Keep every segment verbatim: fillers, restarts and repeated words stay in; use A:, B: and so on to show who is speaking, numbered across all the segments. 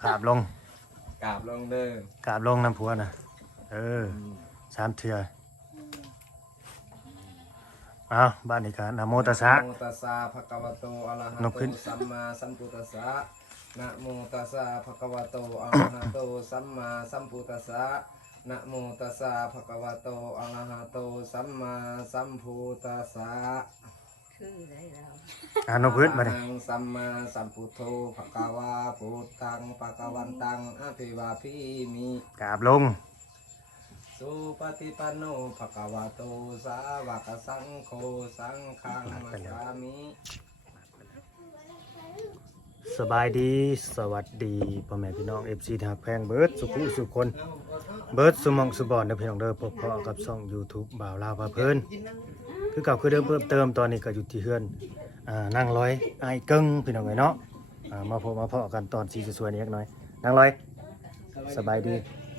A: กราบลง
B: กราบลงเด้อก
A: ราบลงน้ำผัวน่ะเออสามเทื่อเอาบ้านนี้กันนะโมตัสสะ
B: นะโมตัสสะภะคะวะโตอะระหะ
A: นก
B: โต
A: ขึ้น
B: สัมมาสัมพุทธัสสะนะโมตัสสะภะคะวะโตอะระหะโตสัมมาสัมพุทธัสสะนะโมตัสสะภะคะวะโตอะระหะโตสัมมาสัมพุทธัสสะ
C: คือได้แล้ว
A: อ่านกพื้นมาดิ
B: อะระหังสัมมาสัมพุทโธภะคะวะพุทธังภะคะวันตังอะภิวาทิมิ
A: กราบลง
B: สุปฏิปันโนภะคะวะโตสาวกสังโฆสังฆังมัสสามิ
A: สบายดีสวัสดีพ่อแม่พี่น้องเอฟซีทักแพงเบิร์ดสุขุสุคนเบิร์ดสุมองสุบอนเด้อพี่น้องเด้อพบเพาะกับช่อง YouTube บ่าวลาวพาเพลินคือเก่าคือเดิมเพิ่มเติมตอนนี้ก็อยู่ที่เฮือนอ่านั่งร้อยไอ้ายเกิ้งพี่น้องเอ้ยเนาะอ่ามาพบมาเพาะกันตอนสีสวยๆนี้จักหน่อยนั่งร้อยสบายดี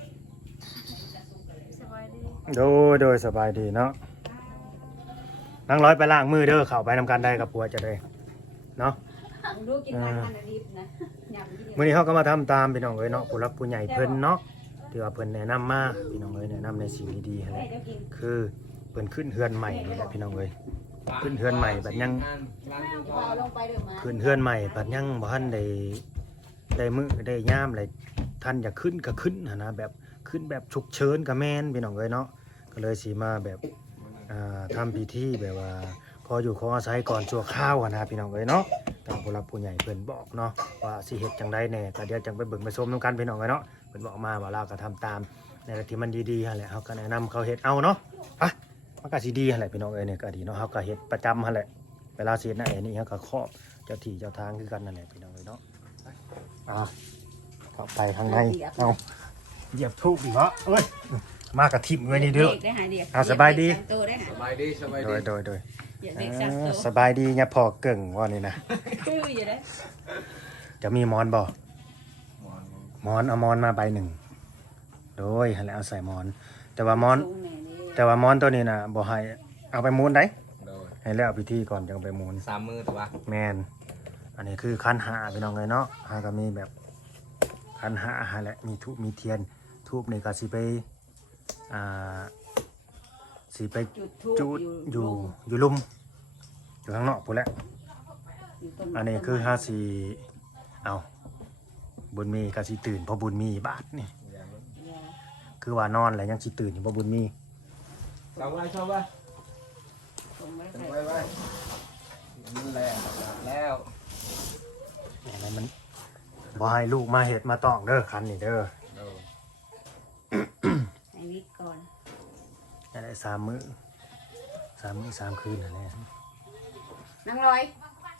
A: โดยโดยสบายดีเนาะนั่งร้อยไปล้างมือเด้อเข้าไปนำกันได้กับผัวจะได้เนาะ
C: ดูกินทางอันนี้นะยำกิน
A: มื้อนี้เขาก็มาทำตามพี่น้องเอ้ยเนาะผู้รักผู้ใหญ่เพิ่นเนาะที่ว่าเพิ่นแนะนำมาพี่น้องเอ้ยแนะนำในสิ่งดีๆนั่นแหละคือเพิ่นขึ้นเฮือนใหม่นี่แหละพี่น้องเอ้ยขึ้นเฮือนใหม่บัดยัง
C: เอาลงไปเดี๋ยวมา
A: ขึ้นเฮือนใหม่บัดยังบ่ทันได้ได้มื้อได้ยามเลยท่านอยากขึ้นก็ขึ้นหันนะแบบขึ้นแบบฉุกเฉินก็แม่นพี่น้องเอ้ยเนาะก็เลยสิมาแบบอ่าทำพิธีแบบว่าขออยู่ขออาศัยก่อนชั่วคราวหันนะพี่น้องเอ้ยเนาะ ทางผู้รับผู้ใหญ่เพิ่นบอกเนาะว่าสิเฮ็ดจังไดแน่ก็เดี๋ยวจังไปเบิ่งไปชมนํกันพี่น้องเนาะเพิ่นบอกมาว่าเราก็ทำตามในที่มันดีๆหั่นแหละเฮาก็แนะนำเขาเฮ็ดเอาเนาะไปมันก็สิดีหั่นแหละพี่น้องเอ้ยเนี่ยก็ดีเนาะเฮาก็เฮ็ดประจำหั่นแหละเวลาสิเฮ็ดนะไอ้นี่เฮาก็ครอบเจ้าที่เจ้าทางคือกันนั่นแหละพี่น้องเอ้ยเนาะอ่าเข้าไปข้างในเอาเหยียบทูบอีกเหรอเอ้ยมากระทิ่มไว้นี่เด้อ
C: ได้หายเดียว
A: อ่าสบายดี
C: โตได้หา
B: สบายดีสบาย
A: โด
B: ดี
A: ยโดยโดย
C: อย่า
A: เอ
C: เด็กสักโต
A: อสบายดีเนี่ยพอเก่งว่านี่นะ
C: คืออยู่ได้
A: จะมีหมอนบ่ หมอนเอาหมอนมาใบหนึ่งโดยให้แล้วเอาใส่หมอน แต่ว่าหมอน แต่ว่าหมอนตัวนี้นะบ่ให้เอาไปมูนได้
B: โดย
A: ให้แล้วพิธีก่อนจังไปมูน
B: สามมือตัว
A: แมนอันนี้คือคันหาพี่น้องเลยเนาะหาก็มีแบบคันหาหาแหละมีทูบมีเทียนทูบนี่ก็สิไปอ่าสิไป
C: จุดทูบ
A: จุดอยู่อยู่ลุมอยู่ข้างนอกพุ่นแหละอันนี้คือห้าสีเอาบุญมีก็สิตื่นเพราะบุญมีบาทนี่คือว่านอนแล้วยังสิตื่นอยู่เพราะบุญมี
B: ชาวไว้ชาวไว้
C: ส่งไว้
B: ชา
C: ใส่
B: วไว้ไว้นั่นแหละแล้ว
A: อะไรมันบ่ให้ลูกมาเห็ดมาต้องเด้อคันนี่เด้อ
B: โดย
C: ให้วิกก่อน
A: ได้สามมื้อสามมื้อสามคืนนั่นแหละ
C: นั่งลอย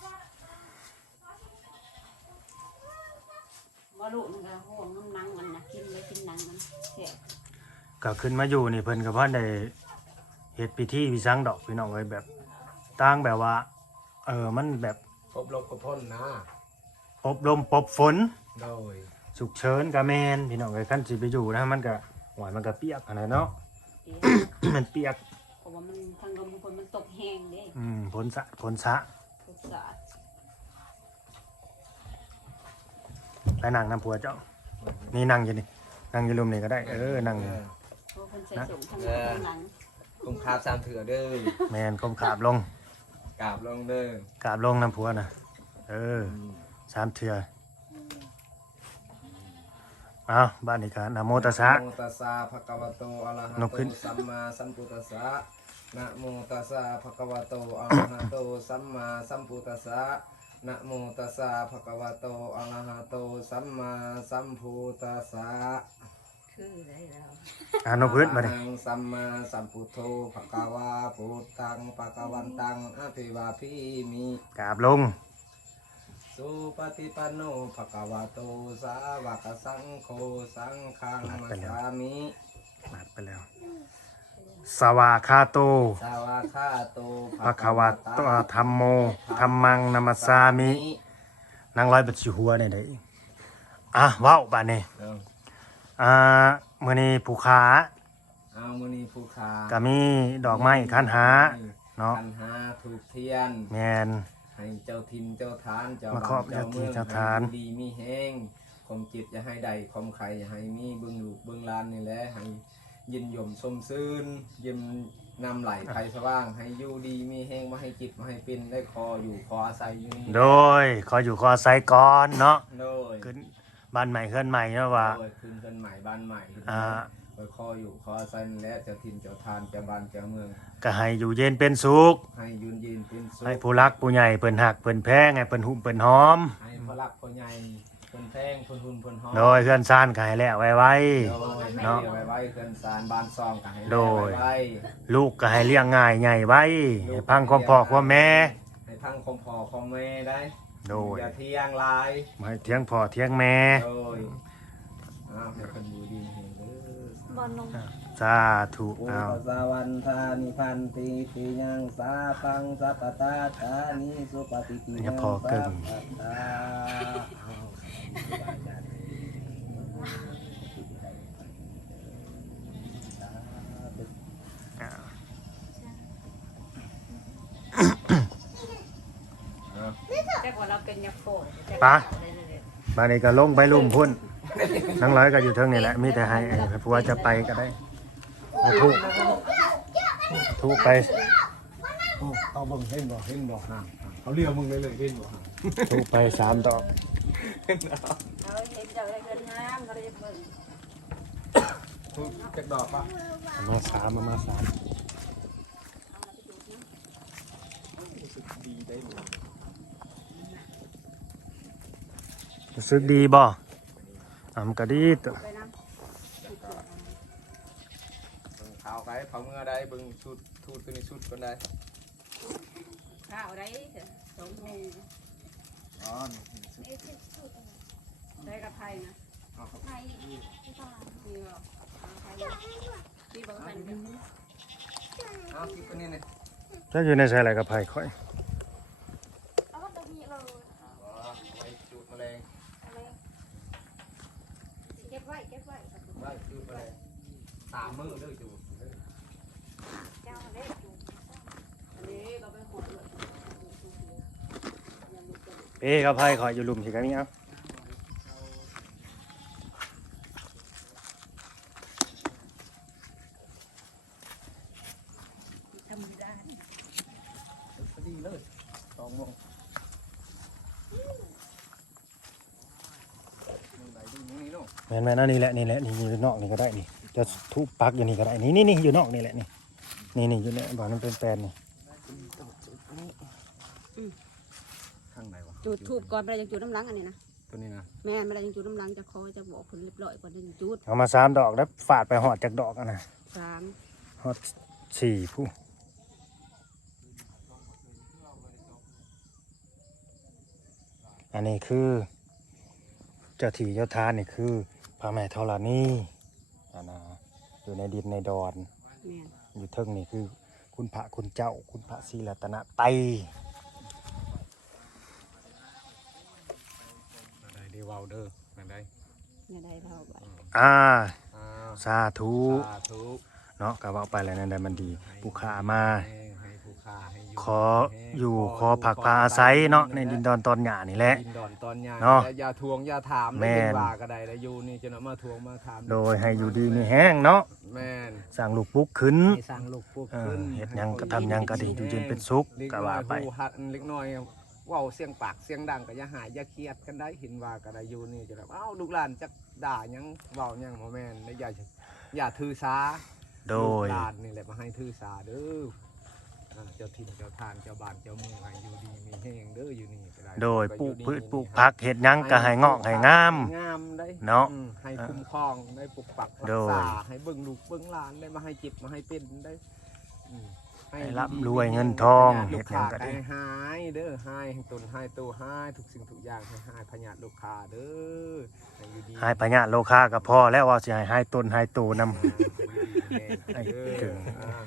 C: บ่ลูกมันก็ห่วงน้ำนังมันนะกินเลยกินนังมันแซ่บ
A: ก็ขึ้นมาอยู่นี่เพิ่นก็เพิ่นได้เฮ็ดพิธีพิสังดอกพี่น้องเอ้ยแบบต่างแบบว่า เออมันแบบ
B: พบลบกับพ่นนะ
A: อบรมปบฝน
B: โดย
A: ฉุกเฉินก็แม่นพี่น้องเอ้ยคันสิไปอยู่นะมันก็หวยมันก็เปียกอันนั้นเนาะ
C: เดี๋ยว
A: มันเปียก
C: เพราะว่ามันทางลมบางคนมันตกแห้งเด้
A: อืมฝนสะฝนสะ
C: ทุกสาด
A: ไปนั่งน้ำผัวเจ้านี่นั่งอยู่นี่นั่งอยู่ลุมนี่ก็ได้เออนั่งอยู่
C: เพราะคนใส่สูงทางหลังทางหลัง
B: คุมคาบสามเถื่อเด้อ
A: แม่นก้มขาบลง
B: กราบลงเด้อก
A: ราบลงน้ำผัวน่ะเออสามเทื่อเอาบ้านนี้กันนะโมตัสสะ
B: นะโมตัสสะภะคะวะโตอะระหะ
A: นกขึ้
B: โต
A: น
B: สัมมาสัมพุทธัสสะนะโมตัสสะภะคะวะโตอะระหะโตสัมมาสัมพุทธัสสะนะโมตัสสะภะคะวะโตอะระหะโตสัมมาสัมพุทธัสสะ
C: คือได้แล้ว
A: อ่านกพื้นมาดิ
B: อะระหังสัมมาสัมพุทโธภะคะวะพุทธังภะคะวันตังอะภิวาทิมิ
A: กราบลง
B: สุปฏิปันโนภะคะวะโตสาวกสังโฆสังฆังมัสสามิ
A: มาไปแล้ว สวาคาโต
B: สาวาคาโต
A: ภะคะวะโตธัมโมธัมมังนัมสสามินางร้อยบัดสิหัวเนี่ยได้อ่ะเว้าบาดนี้
B: เอา
A: อ่ามื้อนี้ผู้ค้า
B: เอามุนีภูคา
A: ก็มีดอกไม้คันหาเนาะ
B: คันหาถูกเทียน
A: แม่น
B: ให้เจ้าทินเจ้าทานเจ้า
A: มา
B: บ้
A: ครอบ
B: เจ้าเมือง
A: เจ้าที่เจ้าทาน
B: ให้ดีมีแห้งคความจิตอย่าให้ใดความใครอย่าให้มีเบิ่งลูกเบิ่งหลานนี่แหละให้ยินยมสมซื่นยิ้มนำไหลไฟสว่างให้อยู่ดีมีแห้งมาให้จิตมาให้เป็นได้คออยู่คออาศัยอยู่นี่
A: โดยขออยู่ขออาศัยก่อนเนาะ
B: โดย
A: ขึ้นบ้านใหม่เคลื่อนใหม่เนาะว่า
B: โดยคืนเพิ่นใหม่บ้านใหม่
A: อ่า
B: ไปคออยู่คออาศัยนี่แหละเจ้าถิ่นเจ้าทานเจ้าบ้านเจ้าเมือง
A: ก็ให้อยู่เย็นเป็นสุข
B: ให้ยืนยืนเป็นสุข
A: ให้ผู้รักผู้ใหญ่เพิ่นหักเพิ่นแพงให้เพิ่นหุ่มเพิ่นหอม
B: ให้พระรักพระใหญ่เพิ่นแพงเพิ่นหุ่นเพิ่นหอม
A: โดยเพื่อนซ่านก็ให้แล้วไว้ไว้
B: โดยให้
A: เนาะ
B: เลี้ยงไว้ไว้เพิ่นสารบ้านซองก็ให้
A: โด
B: เลี้ยง
A: ย
B: ไว้ไว้
A: ลูกก็ให้เลี้ยงง่ายใหญ่ไว้ให้พังความพ่อความแม่
B: ให้พังความพ่อความแม่ได้
A: โดย
B: อย่าเที่ยงหลาย
A: บ่ให้เถียงพ่อเถียงแม่
B: โดยอ้าวให้เพิ่นอยู่ดีเห็นเด้อบ
C: อลลง
A: สาธุ
B: โอ้
A: เอา
B: สวันทานิพันติติยังสาปังสัพพตาตานิสุปฏิติยังสัพพตา
C: แจ็คว่าเราเป็นยาโฟด
A: ปะมานี่ก็ลงไปลุ่มพุ่นนั่งร้อยก็อยู่เทิงนี่แหละมีแต่ให้ให้ผัวจะไปก็ได้ทุกทุกไป
B: เอาเบิ่งเห็นบ่เห็นบ่ห่างเขาเรียกมึงเลยเลยเห็นบ่ห่าง
A: ทุกไปสามดอก
C: เราเห็นจากเงินน้ำเราจะเบิ่ง
B: ทุกจักดอกปะ
A: เอามาสามเอามาสามรู้สึกดีบ่อ่ำก็ดีตัว
C: ไปน้
B: เบิ่งขาวไก่เผาเมื่อได้เบิ่งชุดทูดตัวนี้ชุดก็ได้
C: ำข้าวได้สองโมง
B: อ๋อ
C: ได้กับไทยนะไทยนี่บอกไทยที่บอกไทย
B: เอาคิดตัวนี้เนี่ย
A: จะอยู่ในใส่อะไรกับไผ่ค่อย
C: เอาตรงนี้เรา
B: อ๋อไว้จุดแมลง
C: อะไรเก็บไว้เก็บไว้
B: ไว้จุดแมลงสามมือเลยจุด
C: เจ้าเล็กอันนี้เราไปขดเลย
A: เอ้กับไผ่ค่อยอยู่หลุมสิกันนี่เอา
C: ทำไม่ได้
B: พอดีเลยสองโมงมึงไหนดูมึงนี่เนาะ
A: แม่นแม่นอันนี่แหละนี่แหละนี่อยู่นอกนี่ก็ได้นี่จะทุบปักอยู่นี่ก็ได้นี่นี่นี่อยู่นอกนี่แหละนี่นี่นี่อยู่เนี่ยบอกมันเป็นแปลนนี่
B: ข้างไหนวะ
C: จุดทูบก่อนไปยังจุดน้ำล้างอันนี้นะ
B: ตัวนี้นะ
C: แม่ไม่ได้ยังจุดน้ำล้างจะคอจะบอกคนเรียบร้อยก่อนจะจุด
A: เอามาสามดอกแล้วฝาดไปหอดจากดอกอะนะ
C: สาม
A: ฮอตสี่ผู้อันนี้คือเจ้าที่เจ้าทานนี่คือพระแม่ธรณีอันนะอยู่ในดินในดอน
C: แม่
A: อยู่เทิงนี่คือคุณพระคุณเจ้าคุณพระศรีรัตนไตรัยได้ดีวาวเด้อมาได้
C: ไม่ได้เท่าไหร่
A: อ่า
B: อ่า
A: สาธุ
B: สาธุ
A: เนาะก็เว้าไปแล้วนั่นได้มันดีผู้ขามา
B: ให้ผู้ค้าให้อยู่
A: ขออยู่ขอผักพาอาศัยเนาะในดินดอนตอนหยานี่แหละ
B: ดินดอนตอนยา
A: เนาะ
B: และอย่าทวงอย่าถาม
A: แม่น
B: ได้ยินว่าก็ได้แล้วอยู่นี่จะเนาะมาทวงมาถาม
A: โดยให้อยู่ดีมีแห้งเนาะ
B: แม่น
A: สร้างลูกปุ๊กขึ้น
B: ให้สร้างลูกปลูก
A: เออ
B: ขึ้น
A: เฮ็ดหยังก็ทำหยังก็ดีอยู่เย็นเป็นสุข
B: เล็ก
A: ก็
B: น้อ
A: ว่าย ไป
B: ผู้หัดเล็กน้อยเว้าเสียงปากเสียงดังก็อย่าหายอย่าเครียดกันได้เห็นว่าก็ได้อยู่นี่จะแบบเอ้าลูกหลานจักด่าหยังเว้าหยังบ่แม่นและอย่าอย่าถือสา
A: โดย
B: ลูกหลานนี่แหละมาให้ถือสาเด้ออ่าเจ้าถิ่นเจ้าทานเจ้าบ้านเจ้าเมืองให้อยู่ดีมีแห้งเด้ออยู่นี่ก็ได้
A: โดย
B: ก็
A: ปลู
B: อก
A: พืช
B: ดี
A: ปลูกผักเฮ็ดหยังก็ให้งอกให้งาม
B: งามได้
A: เนาะ
B: อืมให้คุ้มครองได้ปกปักรั
A: โด
B: ก
A: ย
B: ษาให้เบิ่งลูกเบิ่งหลานได้มาให้เจ็บมาให้เป็นได้อืม
A: ให้ร่ำรวยเงินทอง
B: ให้
A: เฮ็
B: ลู
A: ด
B: ก
A: หยัง
B: ค้า
A: ก็
B: ได้
A: ดี
B: หายเด้อหายให้ตนหายตัวหายทุกสิ่งทุกอย่างให้หายพญาลูกค้าเด้อให้อยู่ดี
A: ให้พญาโลคาก็พอแล้วว่าสิให้ให้ต้นให้โตนำ ไอ้เก่ง
B: อ่า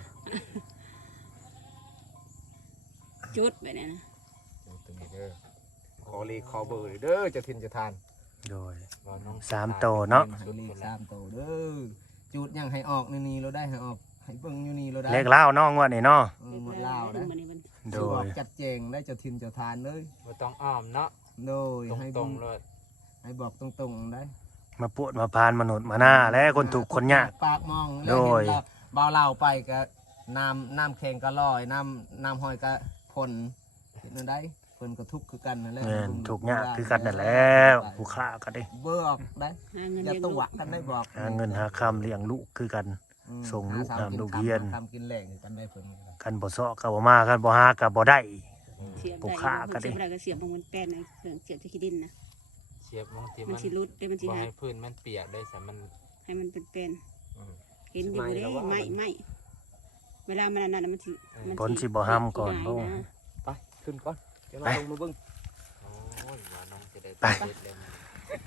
C: จุดไปเนี่ยนะ
B: ตัวนี้เด้อขอเลขขอเบอร์เด้อเจะทินเจะทาน
A: โดย
B: ว่าน้อง
A: สามโตเนาะ
B: ให้เลขสามโตเด้อจุดยังให้ออกนี่นี่เราได้ให้ออกให้เบิ่งอยู่นี่เราได้
A: เลขลาวเนาะงวดนี้เนาะ
B: เออหมดลาวนะ
C: มันนี่มัน
A: โด
B: สิออย กจัดแจงได้เจะทินเจะทานเลย
D: บ่ต้องอ้อมเนาะ
B: โดย
D: ตรง
B: ให้
D: ตร
B: เบิ่
D: ง
B: ง
D: ๆเลย
B: ใให้บอกตรงๆได้
A: มาปวดมาพานมนุษย์มาหน้าและคนถูกข์คนยาก
B: ปากมอง
A: โดย
B: แล้วเห็นแล้วบ่าวเล่าไปก็น้ำน้ำแข็งก็ลอยน้ำน้ำห้อยก็พ่นเห็นนั่นได้เพิ่นก็ทุกข์คือกันนั่นแหละ
A: แม่นถูกข์ยากคือกันนั่นแหล้วผู้ฆ่ากันเด้
B: เบิกได้
C: หาเงิน
B: อย่า
C: เลี้ยง
B: ตั
C: ลู
B: ว
C: ก
B: กันได้บอก
A: หาเงินหาคำเลี้ยงลูกคือกัน
B: อืม
A: ส่งลูก
B: หา
A: ตาม
B: กิ
A: ลูก
B: คำ
A: เรียน
B: ทำกินแหล่งกันได้เพิ่น
A: กันบ่เซาะก็บ่มากันบ่หาก็บ่ได้
C: เสียบ
A: ปลู
C: ได้
A: กข้าก็
C: เสียบ
A: ได้
C: ได้ก็เสียบบางมันแป้นในเครื่องเสียบที่ขี้ดินนะ
D: เสียบบางที
C: มั
D: มัน น
C: สิรุดได้มันสิ
D: บ่
C: หั
D: ให้
C: ก
D: พื้นมันเปียกได้แต่มัน
C: ให้มันเป็นเป็น
D: อืม
C: เห็นอยู่เด้ไม่ไม่เวลามันนั่นน่ะมันสิมัน
A: ผลสิบ่ห้ามก่อน
C: สิ
A: บ่
C: หายนะ
B: ไปขึ้นก่อนเดี๋ยวเรา
A: ไป
B: ลงมาเบิ่ง
D: โอ้ยว่าน้องจะได้
A: ไป
D: เด็ดเลยมัน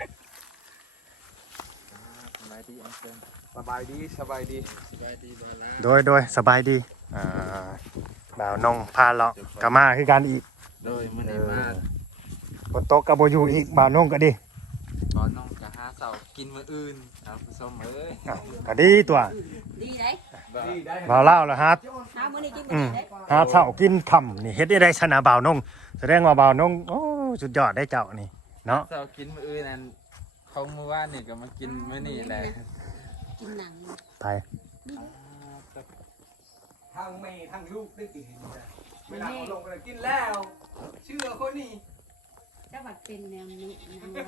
D: สบายดีอันเชิญ
B: สบายดีสบายดี
D: สบายดีบ่ล่ะ
A: โดยโดยสบายดีอ่าบ่าวน้องพาเลาะก็มาคือกันอีก
D: โดยมื้อ
A: เอ
D: นี้มา
A: อฝนตกก็บ่อยู่อีกบ่าวน้องก็ดี
D: ตอนน้องจะหาเสากินมื้ออื่นเอาผู้ชมเอ้ย
A: อ้าวก็ดีตัว
C: ดีได้
B: ดีได้
A: บ่าวเล่าวล่ะฮะ
C: หามื้อนี้กิน
A: อื
C: มื้อ
A: ม
C: นี้ได้
A: หาเช้ากินค่ำนี่เฮ็ดได้ได้ชนะบ่าวนงแสดงว่าบ่าวนงโอ้สุดยอดได้เจ้านี่เนาะ
D: เสากินมื้ออื่นนั่นของมื้อวานนี่ก็มากินมื้อนี้แหละ
C: กินหนัง
A: ไป
B: ทั้งแม่ทั้งลูกได้กินเวลาเขาลงไปกินแล้วเชื่อคนนี้
C: เจ้าบัดเป็นแนวนี้นาง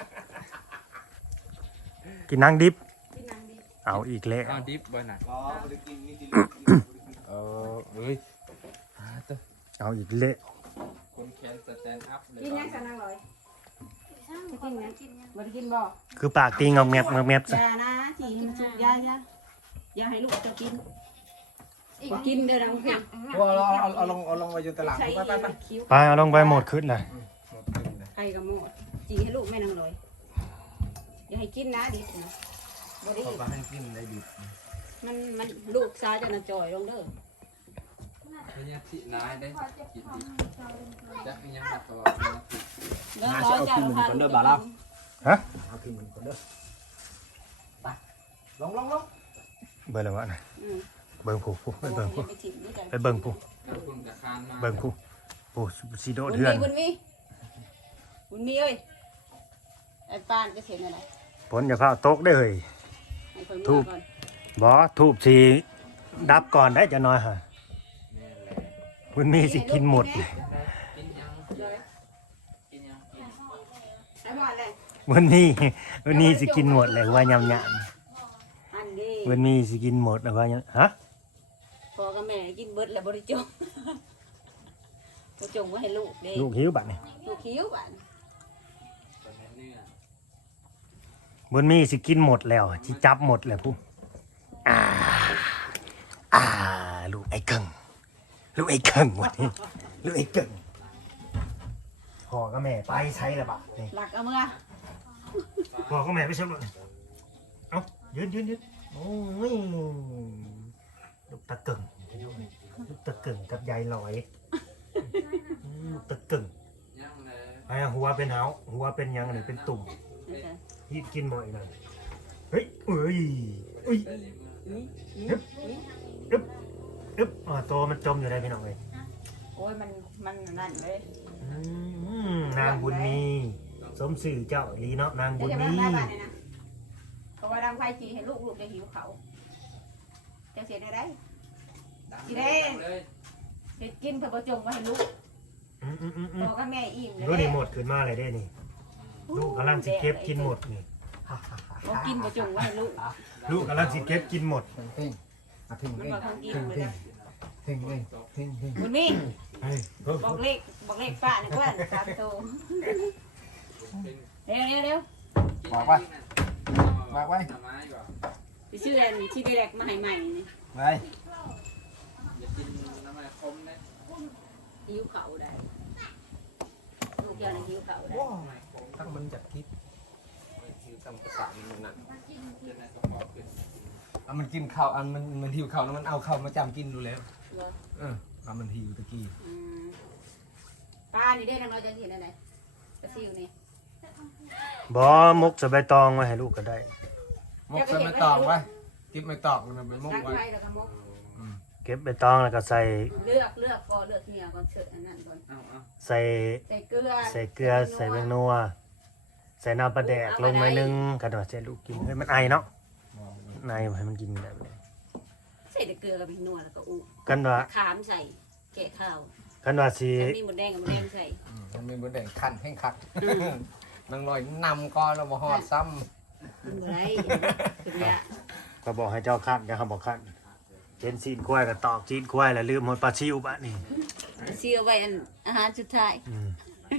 A: กินนางดิบ
C: กินหนังดี
A: เอาอีกแล้ว
D: เอาดิบบ่น่ะ
B: อ๋อบ่ได้กินนี่กิน
D: เออเอ้ยหาตัว
A: เอาอีกแล้ว
D: คนแขนสแตนด์อัพเลย
C: กินยังซะนางลอยจะกินยังบ่ได้กินบ่
A: คือปากตีงอกแงบงอกแงบ
C: อ
A: ซะ
C: ย่านะที่กินสุกอยาอย่าอย่าให้ลูกเจะกินบ่กินเด้อดังเพิ่น
B: ว่าเราเอาเอาลงเอาลงไว้อยู่ตลาด
C: ใช้
B: ไปไปไป
C: คิ้ว
A: ไปเอาลงไปหมดขึ้นเลย
C: ไก่กับหมดจีให้ลูกแม่นางลอยอย่าให้กินนะดิบนะบ่ได้
B: เขาก็ให้กินได้ดี
C: มันมันลูกสาวจะน่ะจ่อยลงเด้อ
D: มีหยังสินายได้กินดิบจักมีหยังมาตลอดเลยนะ
C: เด้อร้อยจ้าลูกค้า
A: ฮะ
B: เอาขึ้นมันก่อนเด้อไปลงลงลง
A: เบิ่งแล้ววะนะ
C: อืม
A: เบิ่งผู้ผู้ไปเบิ่งผู้
C: ไปถิ่มด้วยกัน
A: ไปเบิ่งผู้
D: กับคุณกับคานมา
A: เบิ่งผู้ผู้สิโด
C: บุ
A: ด
C: ญ
A: เทือน
C: มีบุญมีบุญมีเอ้ยไอ้ปานจะเสียอะไร
A: ผลอย่าพาตกได้อเฮ้ย
C: ให้เพิ่น
A: ถู
C: มาก ก่อน
A: บ่ทูบสิดับก่อนได้จะน้อยฮะ
D: แม่นแหละ
A: เพิ่นมีสิกินหมดเลย
D: กินยังกินยังกิน
C: ไอ้หมดเลย
A: วันนี้วันนี้สิกินหมดเลยว่ายำย
C: อันนี้
A: ำวันนี้สิกินหมดเลยว่ายำฮะ
C: พ่อกับแม่กินเบิดแล้วบริจงบริจงไว้ให้ลูกเด้
A: ลูกหิวบัดนี่
C: ลูกคิ้วบ้าน
D: ตอนนี้เนื้อ
A: วันนี้สิกินหมดแล้วสิจับหมดเลยผู้อ่าอ่าลูกไอ้เก่งลูกไอ้เก่งวันนี้ลูกไอ้เก่งพ่อกับแม่ไปใช้ละบัดนี่
C: หลักเอามือ
A: พ่อกับแม่ไปใช้รถเอ้ายืนยืนยืนโอ้ยลูกตะเก่งลูกตะเก่งกับยายลอยอืมลูกตะเก่ง
D: ยังเลย
A: ไอ้หัวเป็นเหาหัวเป็นหยังนี่เป็นตุ่มฮีดกินบ่อยเลยเฮ้ยเอ้ยเอ้ยอึ๊บอึ๊บอ่าตัวมันจมอยู่ได้พี่น้องเลย
C: โอ้ยมันมันนั่นเลย
A: อืมนางบุญมีสมสื่อเจ้าอีหลีเนาะนางบุญ
C: จะ
A: มี
C: มาได้บ้านเนี่ยนะเพราะว่าดังไฟจีให้ลูกลูกจะหิวเขาจะเสียได้ไร
D: ดัง
C: สิ
D: เล
C: ได้
D: ยดังเลย
C: เด็ดกินเพื่อบริจงไว้ให้ลูก
A: อืมอืมอืมอื
C: พ่
A: ม
C: อกับแม่อิ่มเลย
A: ดูดิหมดขึ้นมาเลยเด้นี่ลูกกำลังสิเก็บกินหมดนี่
C: เขากินบริจงไว้ให้ลูก
A: ลูกกำลังสิเก็บกินหมด
B: เพ่งอ่ะเพ่ง
C: มัน
B: เพ่ง
C: บอกทางกินเลยนะ
B: เพ่งเพ่งเพ่งเพ่ง
C: บุญมี
A: เฮ้ยเพิ่ม
C: บอกเลขบอกเลขป้าหนึ่งว่าสามตัวเร็วเร็วเร็ว
B: บอกไว้บอกไว้
D: ทำไมก่อน
C: ไปชื่ออะไรนี่ที่ดีแรกมาให้ใหม่นี่
B: ไป
D: อย่ากินน้ำมันคมนะ
C: หิวเขาได้ลูกเจ้านี่หิวเขาได้
B: ตั้งมันจากทิพย์คือตั้งภาษามันนั่น
D: เจะในกระเพาะขึ้น
B: อ่ะมันกินข้าวอันมันมันหิวข้าวแล้วมันเอาข้าวมาจำกินดูแล้ว
C: เหรอ
B: เอออ่ะมันหิวตะกี้
C: อืมป้านี่ได้นางน้อยจะเห็นอะไรกระซิวนี่
A: บ่มกสบายตองมาให้ลูกก็ได้
B: มกใส่ไม่ตอกไว้กินไม่ตอกมันเป็นมก
C: ตั้ง
B: ไว้
C: ไฟแล้วก็มก
A: เก็บใบตองแล้วก็ใส่
C: เลือกเลือกก่อนเลือกเมียก่อนเชิดอันนั้นก่อน
D: เอาเอา
A: ใส่
C: ใส่เกลือ
A: ใส่เกลือใส่แป้งนัวใส่น้ำปลาแดกลงหน่อยนึงกระโดดใส่ลูกกินเฮ้ยมันไอเนาะไอให้มันกินแบบนี้
C: ใส่แต่เกลือกับพริกนัวแล้วก็อู้
A: กันว่า
C: ขามใส่แกะข้าว
A: กันว่าสิ
C: แล้วมีหมดแดงกับหมดแดงใส่
B: มันมีบนแดงคันแห้งคักนางลอยนำก้อนแล้วมาหอดซ้
C: มันบ่ได้ถึงละ
A: ก็บอกให้เจ้าคั้นอย่าเขาบอกคั้นเจนซีนควายกับตอกจีนควายแล้วลืมหมดปลาชิวบะนี่
C: เสียไว้อันอาหารสุดท้าย
A: อืม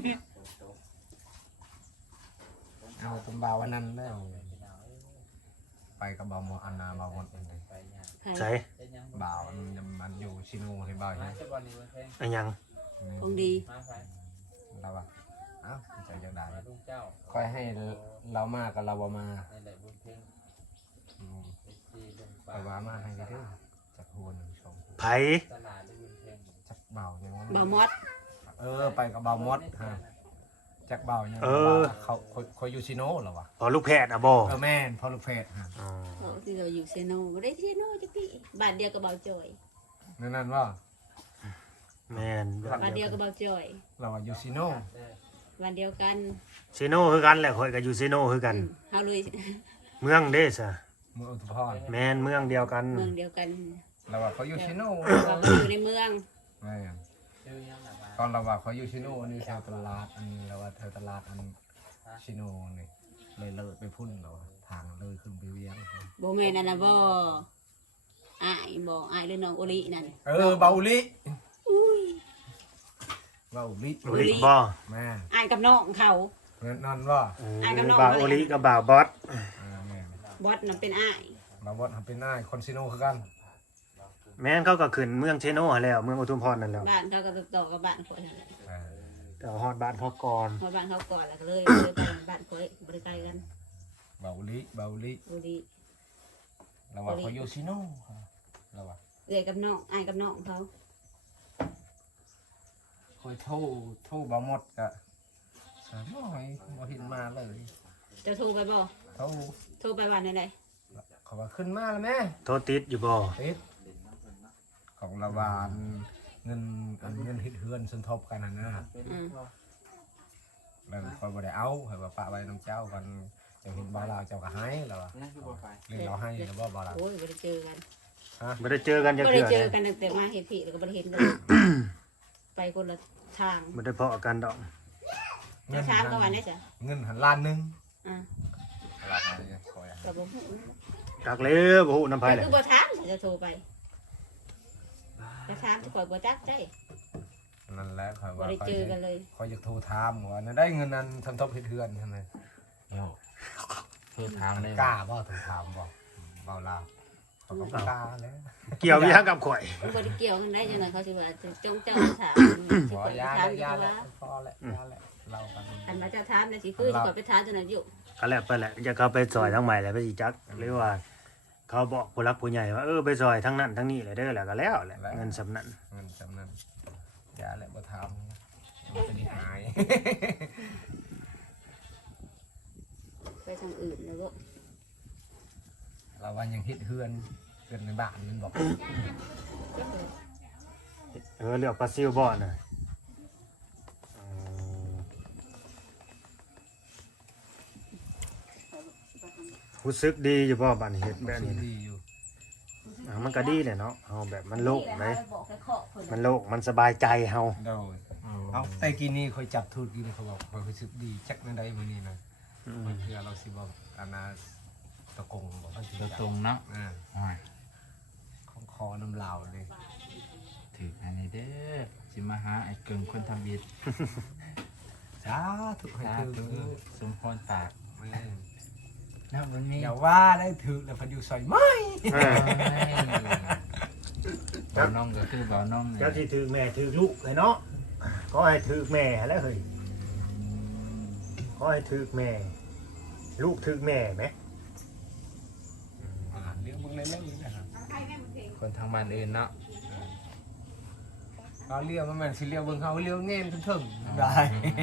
B: ำเอาเป็นเบาวันนั้นแล้วไปกับเบาหมดอันนาเบาหมดเองเลย
A: ใส่
B: เบามันมันอยู่ชิโน่ที่เบาใช่ไหม
A: ไอ้หยัง
C: คงดี
B: เราว่าเอ้าใจจะได้
D: ลุงเจ้า
B: ค่อยให้เรามากับเราบ่มา
D: ในแหล่บุญเพ่ง
B: อืม
D: ที่ลุง
B: ไป
D: ป่า
B: ว่ามาให้ได้ด้วยจักหัวหนึ่งสอง
A: ไผ
D: ตลาดได้บุญเพ่ง
B: จักเบาอย่างนั้น
C: บะมอด
B: เออไปกับเบามดฮะจักเบาอย่างนั้นเขาเขาเขาอยู่ชิโน่เหรอวะ
A: พอลูกแพทย์อ่ะบ่
B: เออแม่นพอลูกเพจฮะ
A: อ๋อ
C: เขาที่เราอยู่เซโนบ่ได้เซโนจักพี่บ้านเดียวกับเบาจอย
B: นั่นนั่นว่า
A: แม่น
C: บ้านเดียวกับเบาจอย
B: เราว่าอยู่ชิโน่
C: บ้านเดียวกัน
A: ซีโน่คือกันแหละข่อยก็อยู่ซีโน่คือกัน
C: อืมเฮาเลย
A: เมืองเด้ซะ
B: เมืองอุทุพร
A: แม่นเมืองเดียวกัน
C: เมืองเดียวกัน
B: เราว่าเขาอยู่ชิโน่
C: เราก็อยู่ในเมือง
B: แม่น
D: ชื่อยังหนักมา
B: ตอนเราว่าเขาอยู่ชิโน่นี่แถวตลาดอันนี้เราว่าแถวตลาดอันชิโน่นี่เลยเลิศไปพุ่นเราว่าทางเลยขึ้นไปเวียงเขา
C: บ่แม่นอันน่ะบ่อ้ายบ่อ้ายหรือน้องโอลินั่น
B: เออเบาลิ
C: อุ้ย
B: เบาลิ
A: โอลิบ่
B: แม่
C: อ้ายกับน้องเขา
B: นั่นนั่นว่า
A: เออ
C: อ่านกับน้อง
A: บ่าวโอลิกับบ่าวบอส
B: เออแม่น
C: บอสน่ะเป็นอ้าย
B: มาบดทำเป็นหน้าคนชิโน่คือกัน
A: แม่นเขาก็ขึ้นเมืองเชโน่แล้วเมืองอุทุมพรนั่นแหล้ว
C: บ้านเขาก็ต่อกับบ้านข่อยนั่นแหละ
B: เออ
A: แต่ฮอดบ้านเขาก่อน
C: พอบ้านเขาก่อนแล้วก็เลยเลยไปบ้านข่อยบ่ได้ไกลกัน
B: เบาลิเบาลิ
C: โอลิ
B: เราว่าเขาอยู่ชิโน่ค่ะเราว่า
C: เอื้อยกับน้องอ้ายกับน้องเขา
B: คอยโทรโทรบาหมดกะสามน้อยบ่เห็นมาเลย
C: จะโทรไปบ่
B: โทร
C: โทรไปวันไหน
B: เขาว่าขึ้นมาแล้วแม่
A: โทษติดอยู่บ่
B: ติดของระวานเงินอันเงินเฮ็ดเฮือนสนทบกันนั่นนะ
C: ๆอืม
B: แล้วคอยบ่ได้เอาให้ว่าปะไว้น้ำเจ้ากันเจ้าเห็นบ่ลาวเจ้าก็ให้แล้วว่า
D: เนี่ยคือบ่ไป
B: เลยเราให้แล้วบ่บ่ลาว
C: โอ้ยบ่ได้เจอกัน
A: ไม่ได้เจอกันจะ
C: บ่
A: เถื่
C: ได้
A: อ
C: เจ
A: เล
C: อย กันตั้งแต่มาเฮ็ดพี่แล้วก็บ่ได้เห็นเลย ไปคนละทาง
A: ไม่ได้เพาะกันดอก
C: จะถามก็ว่าได้จ้ะ
B: เงินหันล้านหนึง
C: อ่า
B: ล้านหนึงคอย
C: ก็บ่ฮู้
A: จักเลยบ่ฮู้น้ำไผ
C: แต่
A: แหละ
C: คือบ่ถามจะโทรไปจะถามข่อยบ่จักใจ
B: นั่นแหละคอย
C: บ่
B: ว่า
C: ได้
B: คอย
C: เจอกันเลย
B: คอยอยากโทรถามว่านั่นได้เงินนั้นทำทบเฮ็ดเฮือนทำไม
D: เพื่อทางเลย
B: กล้าบ่โทรถามบ่เบาลาวเขาก็บ่กล้าแล้ว
A: เกี่ยวอีหยังกับข่อย
C: มันบ่ได้เกี่ยวกันได้จังได๋เขาสิว่าจงเจ้าถามสิ
B: พอ
C: ข่อยไป
B: ยา
C: ถาม
B: แล้ว
C: อยู่
B: ยาแล้
C: ว่า
B: วพอแล้วยาแล้วเรากัน
C: อันมาเจะถามน่ะสิคือสิข่อยไปถามจังนั้นอยู่
A: ก็แล้วไปแหละจะเข้าไปซอยทั้งใหม่แหละไปสิจักหรือว่า เขาบอกผู้รักผู้ใหญ่ว่าเออไปซอยทั้งนั้นทั้งนี้เลยเด้อแหละก็แล้วแหละเงินสำนั้น
B: เงินจำนั้นยาแล้วบ่ทำมันจะได้หาย
C: ไปทางอื่นแล้วก็
B: เราว่ายังเฮ็ดเฮือนเฮือนในบ้านมันบอก
A: เออเลือกปลาซิวบ่น่ะเออรู้สึกดีอยู่บ่บัดนี้เฮ็ดแบบนี้นะ
B: ดีอยู่
A: อ่ะมันก็ดีแหละเนาะเฮาแบบมันโล่งเลย
C: บอกให้เคาะเพิ่น
A: มันโล่งมันสบายใจเฮา
B: โดยเอาแต่กินนี่คอยจับทูดกินเขาบอกคอยรู้สึกดีจักนั่นได้มื้อนี้นะ
A: อืม
B: มันคือเราสิบอกอานาตะกงบอกว่าสิ
D: ตัว
B: จับ
D: ตรงเนาะ
B: อ่า
D: อ่า
B: ของคอน้ำลาวเลย
D: ถืออันนี้เด้อสิมาหาไอ้เกิงคนทำบิด
B: จ้าถูกให้
D: สา
B: ถื
D: ธุ
B: อ
D: สมพรปาก
B: แม่
D: นะวันนี้
B: อย่าว่าได้ถือแล้วพันอยู่ซอยไม้
A: เออ
D: บ่าวน้องก็คือบ่าวน้องเนี่ย
A: เจ้าสิถือแม่ถือลูกให้เนาะก็ให้ถือแม่แล้วเฮ้ยก็ให้ถือแม่ ลูกถือแม่ไหม
B: อ่าเรื่องมึงเล่นเล่นนี้นะครับ
D: คนทางบ้านอื่นเนาะ
B: เขาเลี้ยวมันแม่นสิเลี้ยวเบิ่งเขาเลี้ยวเงี้ยนถึงๆได้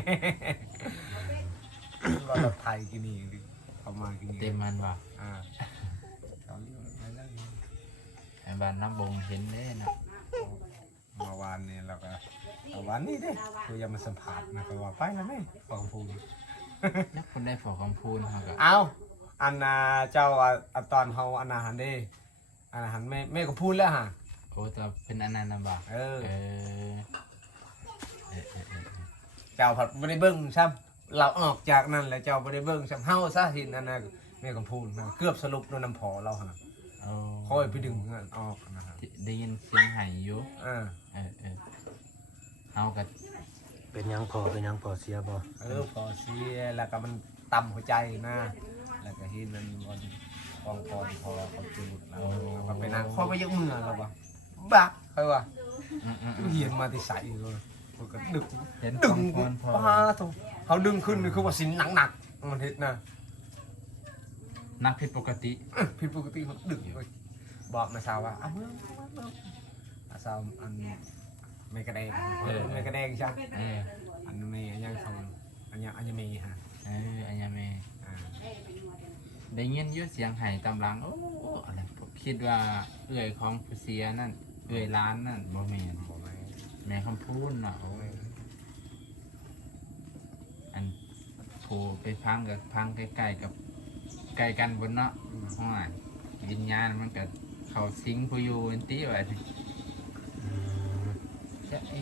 B: รถไทยกินนี่เขามากินนี่
D: เต็มมันว่ะ
B: อ่าเขาเลี้ยวเล่นนี้
D: ไอ้บ้านน้ำบงเห็นเด้นะ
B: เมื่อวานนี่เราก็เมื่อวานนี้เด้คุยยังมาสัมผัสนะเขาว่าไปแล้วไหมฟังพูด
D: นักคนได้ฝอคำพูนเขาก็
B: เอาอันน่ะเจ้าอ่ะอันตอนเฮาอันน่ะหันเด้อันน่ะหันแม่แม่ก็พูดแล้วฮะ
D: โอ้แต่เป็นอันนั้นนะบ่
B: เออ
D: เออเออเออเออ
B: เจ้าผัดบ่ได้เบิ่งซ้ำเราออกจากนั้นแล้วเจ้าบ่ได้เบิ่งซ้ำเฮาซะเห็นอันน่ะแม่ก็พูดนะเกือบสรุปโดนน้ำพอเราหั่น
D: โอ้
B: ค่อยไปดึงเงินออกนะฮะ
D: ได้ยินเสียงไห้อยู่
B: อ่า
D: เออเออเอากับ
A: เป็นหยังพอเป็นหยังพอเสียบ่
B: เออพอเสียแล้วก็มันต่ำหัวใจนะแล้วก็เห็นมันบนกองกอนพอเขาจูดเราก็ไปนั่งข้อไปยกมือเราบ่บักใครวะ
D: อืมอืมอืม
B: เหียนมาที่ใส่เลยมันก็ดึง
D: เห็น
B: ดึ
D: ของ งคนพอ
B: ป้าโถเขาดึงขึ้นนี่คือว่าสินหนักๆมันเห็ดนะ
D: นักผิดปกติ
B: ผิดปกติเขาดึงเลยบอกนาสาวว่าเอามือนาสาวอันไม่กระแดงไม่กระแดงใช่
D: เออ
B: อันไม่ยังทองอันยังอันยังมีฮะ
D: เอออันยาเม
B: อ่า
D: ได้ยินอยุ่เสียงไห้ตำลังโอ้อะไรคิดว่าเอื่อยของผู้เสียนั่นเอื่อยร้านนั่นบ่แม่น
B: บอกไหม
D: แม่คำพูดน่ะโอ้ยอันโผล่ไปพังกับพังใกล้ๆกับใกล้กันบนเนาะห้องอ่านวิญญาณมันก็เขาสิงผู้อยู่อันตีไว้
A: อืม
D: จะไอ้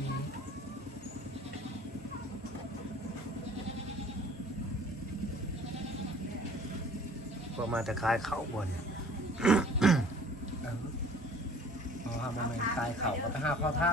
A: บ่มาแต่ขายข้าวบ่เนี่ย
B: เออเอาฮะมันเป็นกายเข่าก็ไปห้าข้อท่าน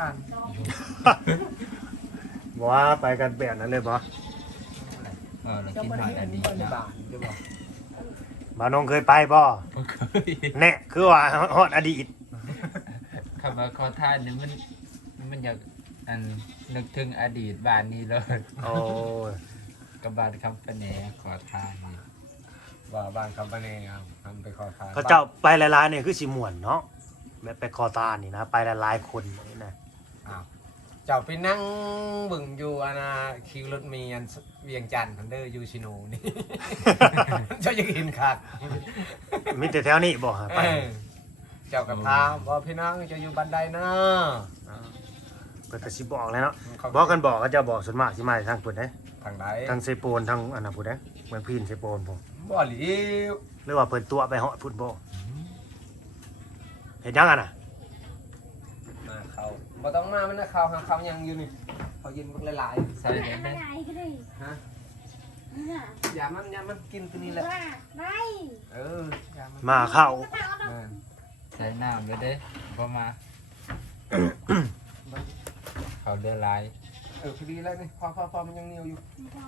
A: บ่ว่าไปกันแบบนั้นเลยบ่
D: เออเรา
B: จะ
D: คิด
B: ไม่
D: หน่อย
B: ได้
D: อัน
B: เห็น
D: นี้
B: ว่าใน
D: นะ
B: บ้านจะบอก
A: บ่าวน้องเคยไปบ่
D: บ่เคย
A: แน่คือว่าฮอดอดีต
D: คำว่าขอทานนี่มันมันอยากอันนึกถึงอดีตบ้านนี้เลย
A: โอ้ย
D: กับบ้านคำปะแหนขอทานนี่
B: ว่าบ้านคำปะเนครับทำไปขอทาน
A: เขาเจ้าไปหลายๆเนี่ยคือสิม่วนเนาะแบบไปคอตานี่นะไปหลายๆคนนี่นะ
B: อ้าวเจ้าไปนั่งบึงอยู่อานาคิวรถเมียนเวียงจันทร์ทันเดอร์ยูชิโนนี่ เจ้ายังเห็นคัก
A: มีแต่แถวนี้บ่ฮะไป
B: เออเจ้ากับทามว่าพี่น้องจะอยู่บันไดเนาะ
A: เพิ่นก็สิบอกเลยเนาะ
B: เขา
A: บอกกันบอกเขาเจะบอกส่วนมากสิมาทางพุ่นเด้
B: ทางใด
A: ทางเซโปนทางอันนั้นพุ่นเด้เมืองพีนเซโปนผม
B: บ่หลิว
A: หรือว่าเพิ่นตัวไปเหาะพุ่นบ่เห็นยังอ่ะน่ะ
B: มาเขาบ่ต้องมามันนะเขาหาเขายังอยู่นี่เขายินพวกหลาย
D: ใส่ได้ไหม
B: ๆฮะอย่ามันอย่ามันกินตัวนี้แหละเอออย่ามัน
A: มาเข้า
B: แม่น
D: ใส่น้ำเลยเด้พอมา เขาเดือดลาย
B: เออพอดีแล้วนี่พอพอพอมันยังเหนียวอยู่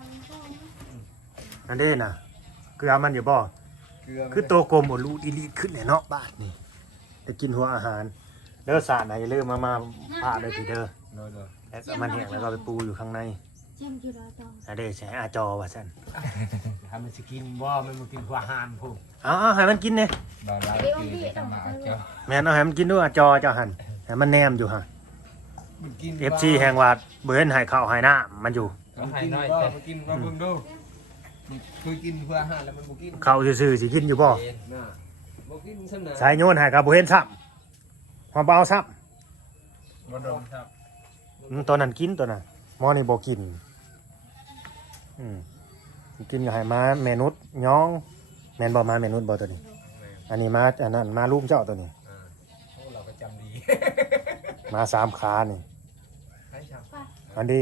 A: นั่นเด้น่ะคือเอามันอยู่บ่
B: เกลือมัน
A: คือโตกลมบ่รูดอีหลีขึ้นแน่เนาะบาดนี่ได้กินหัวอาหารเด้อสารน่ะอย่าลืมมามาพาเด้อพี่เด้อ
B: เด้อเด้อ
A: แล้วก็มันแห้งแล้วก็ไปปูอยู่ข้างในอันเด้ใช้อาจอว่าซั่น
B: ถ้ามันสิกินบ่มันบ่กินหัวอาหารพุ่น
A: เอาเอาให้มันกินเด้
D: บอลลายคือจะทำมาเอาเจ้า
A: แม่นเอาให้มันกินด้วยอาจอเจ้าหั่นให้มันแนมอยู่หั่น
B: มันกิน
A: เอฟ ซี แห่งว่าบ่เห็นให้ข้าวให้น้ำมันอยู่
D: ก็
B: มัน
D: ให้
B: กิน
D: น้อย
B: บ่
D: แต่
B: มันกินมาเบิ่งดูมันเคยกินหัวอาหารแล้วมันบ่กิน
A: ข้าวซื่อๆสิกินอยู่บ่
B: น่ะบ่กินซั่นน่ะ
A: สายโยนให้ก็บ่เห็นซ้ำความเบเอาซ้ำ
D: บอลมครับ
A: อืมตัวนั้นกินตัวนั้นหมอนี่บ่กินอืมกินก็ให้มาแม่นุษย้องแม่นบ่มาแม่นุษบ่ตัวนี้ อันนี้มาอันนั้นมาลูกเจ้าตัวนี้
B: อ่าโอ้เราก็จำดี
A: มาสามขานี่
B: ใช่ครับ
A: อันดี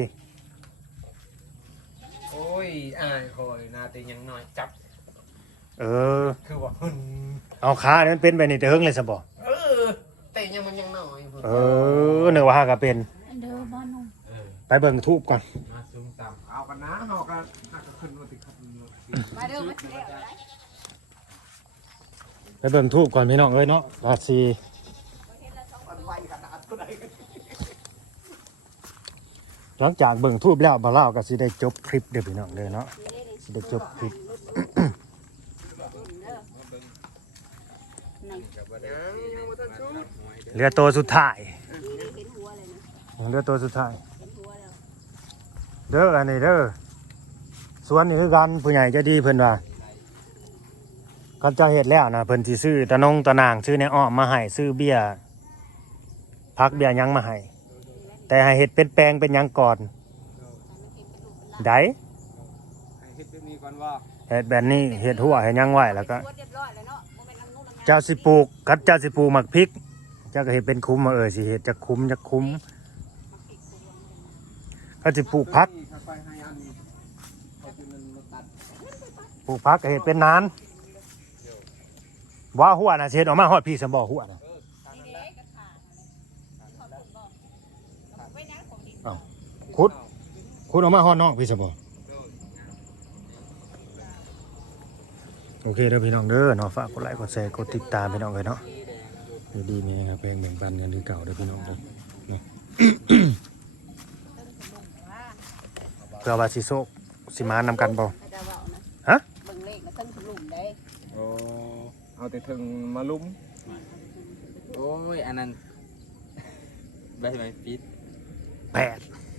B: โอ้ยอายคอยหนาตียังน้อยจับ
A: เออ
B: คือว่าหุ่น
A: เอาขานี่มันเป็นแบบนี้แต่เฮิงเลยซะบ่
B: เออแต่ยังมันยังน้อยพุ่น
A: เออนึกว่าหาก็เป็น
C: เด้อบ้านนุ่ม
D: เออ
A: ไปเบิ่งทูบก่อน
D: มาซุ้มต่
B: เอากันนะเฮาก็หักก็ขึ้นมาติขับรถสิ
C: มาเด้อมาเด้อ
A: ไปเบิ่งทูบก่อนพี่น้องเอ้ยเนาะราศี
B: มันไวขนาดเท่าไหร่
A: หลังจากเบิ่งทูบแล้วบ่าวเล่าก็สิได้จบคลิปเด้อพี่น้องเด้อเนาะสิได้จบคลิป
B: เดี๋ยวบ่ได้ยังบ่ทันชุด
A: เหลือตัวสุดท้าย
C: เห็นหัวเลยนะ
A: เหลือตัวสุดท้าย
C: เห็นหัวแล้ว
A: เด้ออันนี้เด้อสวนนี่คือกันผู้ใหญ่ใจะดีเพิ่นว่าเขาเจ้าเฮ็ดแล้วนะเพิ่นสิซื้อตะนงตะนางซื้อในอ้อมมาให้ซื้อเบี้ยพักเบี้ยหยังมาให้แต่ให้เฮ็ดเป็นแปลงเป็นหยังก่อนได
B: ให้เฮ็ดแบบนี้ก่อนว่า
A: เฮ็ดแบบนี้เฮ็ดหัวเฮ็ดหยังไว้แล้วก็
C: เรียบร้อยแล้วเนาะบ่แม่นน้ำนุ่มน้ำยา
A: เจ้าสิปลูกกัดเจ้าสิปลูกหมักพริกเจ้าก็เฮ็ดเป็นคุ้มมาเออสิเฮ็ดจะคุ้มจะคุ้มก็สิปลูกพัก
B: ค่อยๆให้อันนี้เขาจะมันมาตัด
A: ปลูกพักก็เฮ็ดเป็นนานว่าหัวน่ะสิเฮ็ดออกมาฮอดพี่สมบ่หัวน่ะ
C: นี่เด้กระถางอะไรที่เขาขุดบ่ไว้นะของดิน
A: อ้าวขุดขุดออกมาฮอดน้องพี่สมบ่โอเคเด้อพี่น้องเด้อเนาะฝากกดไลค์กดแชร์กดติดตามพี่น้องเลยเนาะดีๆมีครับเพลงแบ่งปันกันคือเก่าเด้อพี่น้องเด้อเนาะ เพื่อว่าสิโซกสิมานำกันบ่
C: จะเว้านะ
A: ฮะ
C: เบิ่งเลขมาตั้งขลุ่มได้
B: โอ้เอาแต่ถึงมาลุ้ม
D: โอ้ยอันนั้นใบใบปิด
A: แปด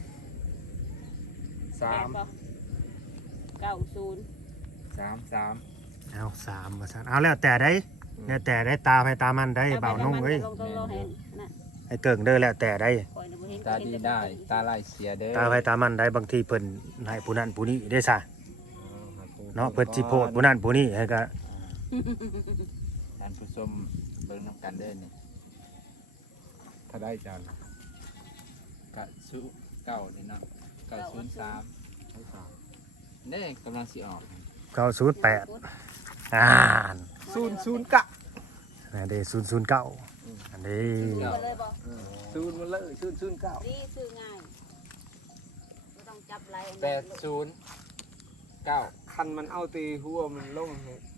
D: สาม
C: เก้าศูนย์
D: สามสาม
A: เอาสามมาสั่นเอาแล้วแต่ได้แล้วแต่ได้ตาไปตามันได้เบานุ่งเว้ย
C: ลงต้องรอเห็นนะ
A: ไอ้เกิ่งเด้อแล้วแต่ได้
C: ปล่อยในบ่เห็น
D: ตาดีได้ตาไล่เสียเด้อ
A: ตาไปตามันได้บางทีเพิ่นให้ผู้นั้นผู้นี้ได้ซะเนาะเพิ่นสิโพดผู้นั้นผู้นี้ให้ก็
D: ท่านผู้ชมเบิ่งน้ำกันเด้อนี่
B: ถ้าได้จาน
D: กะสุเก้านี่เนาะเก้าศูนย์สามเด้กำลังสิออก
A: เก้าศูนย์แปดอ่าน
B: ศูนย์ศูนย์กะ
A: อันนี้ศูนย์ศูนย์เก้าอันนี้
C: ซื้อมาเลยบ่
B: ศูนย์มาเลยศูนย์ศูนย์เก้า
C: ดีซื้อง่ายบ่ต้องจับไหล
D: แปดศูนย์เก้า
B: คันมันเอาตีหัวมันลง